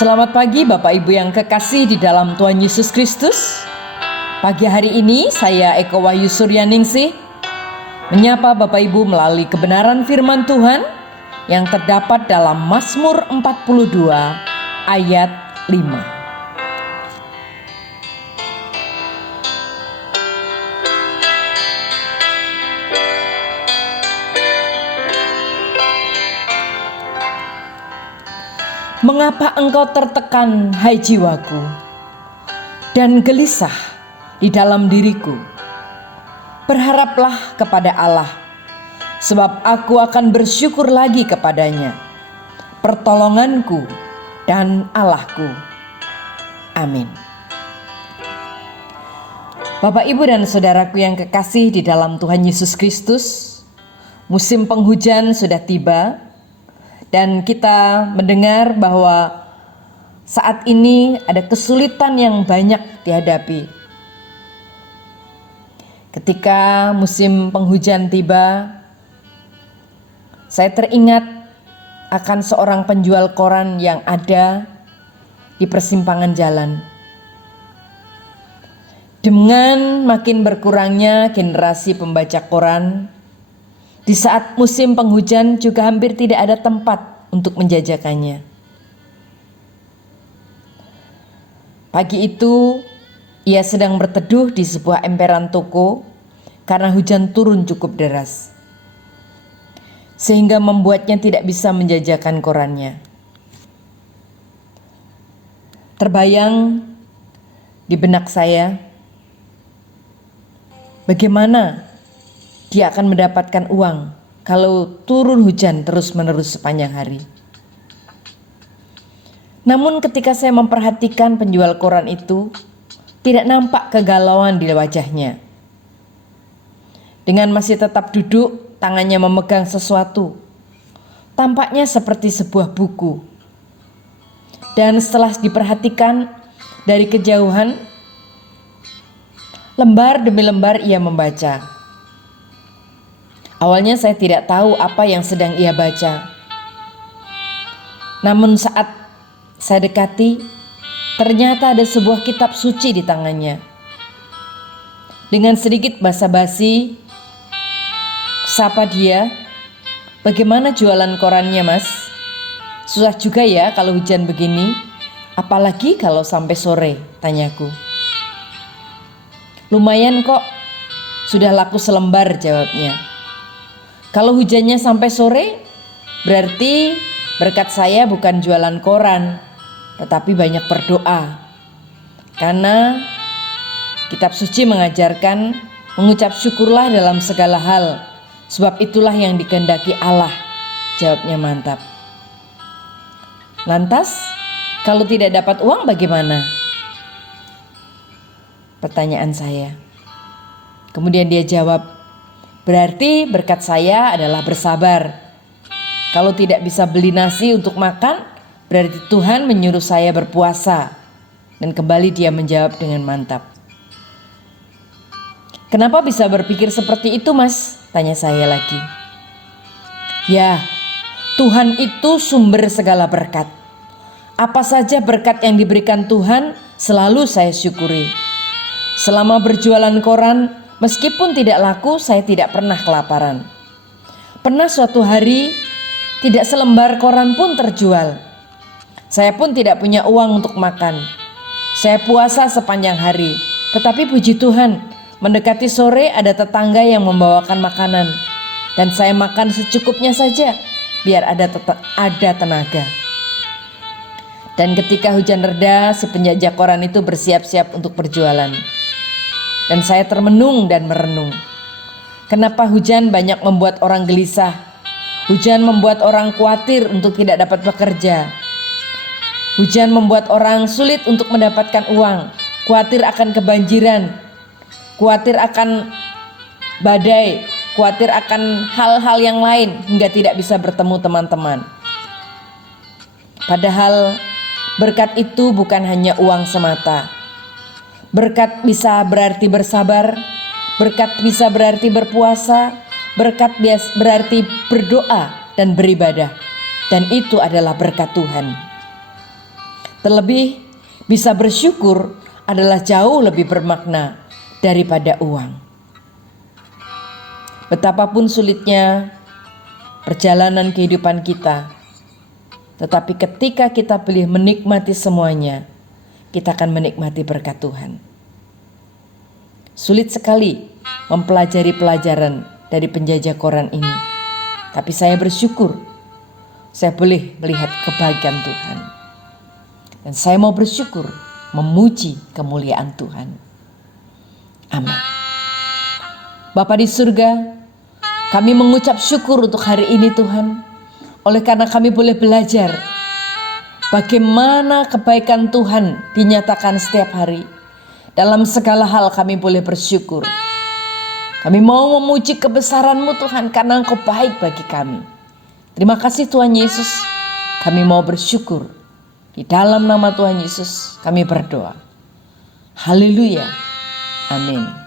Selamat pagi Bapak Ibu yang kekasih di dalam Tuhan Yesus Kristus. Pagi hari ini saya Eko Wahyu Suryaningsih menyapa Bapak Ibu melalui kebenaran firman Tuhan yang terdapat dalam Mazmur 42 ayat 5. Mengapa engkau tertekan, hai jiwaku, dan gelisah di dalam diriku? Berharaplah kepada Allah, sebab aku akan bersyukur lagi kepadanya, pertolonganku dan Allahku. Amin. Bapak, Ibu, dan saudaraku yang kekasih di dalam Tuhan Yesus Kristus, musim penghujan sudah tiba. Dan kita mendengar bahwa saat ini ada kesulitan yang banyak dihadapi. Ketika musim penghujan tiba, saya teringat akan seorang penjual koran yang ada di persimpangan jalan. Dengan makin berkurangnya generasi pembaca koran, di saat musim penghujan juga hampir tidak ada tempat untuk menjajakannya. Pagi itu ia sedang berteduh di sebuah emperan toko karena hujan turun cukup deras, sehingga membuatnya tidak bisa menjajakan korannya. Terbayang di benak saya, bagaimana dia akan mendapatkan uang kalau turun hujan terus-menerus sepanjang hari. Namun ketika saya memperhatikan penjual koran itu, tidak nampak kegalauan di wajahnya. Dengan masih tetap duduk, tangannya memegang sesuatu. Tampaknya seperti sebuah buku. Dan setelah diperhatikan dari kejauhan, lembar demi lembar ia membaca. Awalnya saya tidak tahu apa yang sedang ia baca. Namun saat saya dekati, ternyata ada sebuah kitab suci di tangannya. Dengan sedikit basa-basi, sapa dia, "Bagaimana jualan korannya, Mas? Susah juga ya kalau hujan begini, apalagi kalau sampai sore," tanyaku. "Lumayan kok, sudah laku selembar," jawabnya. "Kalau hujannya sampai sore, berarti berkat saya bukan jualan koran, tetapi banyak berdoa. Karena kitab suci mengajarkan mengucap syukurlah dalam segala hal, sebab itulah yang dikehendaki Allah," jawabnya mantap. "Lantas, kalau tidak dapat uang bagaimana?" pertanyaan saya. Kemudian dia jawab, "Berarti berkat saya adalah bersabar. Kalau tidak bisa beli nasi untuk makan, berarti Tuhan menyuruh saya berpuasa." Dan kembali dia menjawab dengan mantap. "Kenapa bisa berpikir seperti itu, Mas?" tanya saya lagi. "Ya, Tuhan itu sumber segala berkat. Apa saja berkat yang diberikan Tuhan selalu saya syukuri. Selama berjualan koran, meskipun tidak laku, saya tidak pernah kelaparan. Pernah suatu hari tidak selembar koran pun terjual. Saya pun tidak punya uang untuk makan. Saya puasa sepanjang hari, tetapi puji Tuhan, mendekati sore ada tetangga yang membawakan makanan, dan saya makan secukupnya saja biar ada tenaga. Dan ketika hujan reda, si penjajah koran itu bersiap-siap untuk berjualan. Dan saya termenung dan merenung. Kenapa hujan banyak membuat orang gelisah? Hujan membuat orang khawatir untuk tidak dapat bekerja. Hujan membuat orang sulit untuk mendapatkan uang, khawatir akan kebanjiran, khawatir akan badai, khawatir akan hal-hal yang lain hingga tidak bisa bertemu teman-teman. Padahal berkat itu bukan hanya uang semata. Berkat bisa berarti bersabar, berkat bisa berarti berpuasa, berkat berarti berdoa dan beribadah. Dan itu adalah berkat Tuhan. Terlebih, bisa bersyukur adalah jauh lebih bermakna daripada uang. Betapapun sulitnya perjalanan kehidupan kita, tetapi ketika kita pilih menikmati semuanya, kita akan menikmati berkat Tuhan. Sulit sekali mempelajari pelajaran dari penjajah koran ini, tapi saya bersyukur saya boleh melihat kebahagiaan Tuhan. Dan saya mau bersyukur memuji kemuliaan Tuhan. Amin. Bapa di surga, kami mengucap syukur untuk hari ini Tuhan. Oleh karena kami boleh belajar bagaimana kebaikan Tuhan dinyatakan setiap hari. Dalam segala hal kami boleh bersyukur. Kami mau memuji kebesaran-Mu Tuhan karena Engkau baik bagi kami. Terima kasih Tuhan Yesus. Kami mau bersyukur. Di dalam nama Tuhan Yesus kami berdoa. Haleluya. Amin.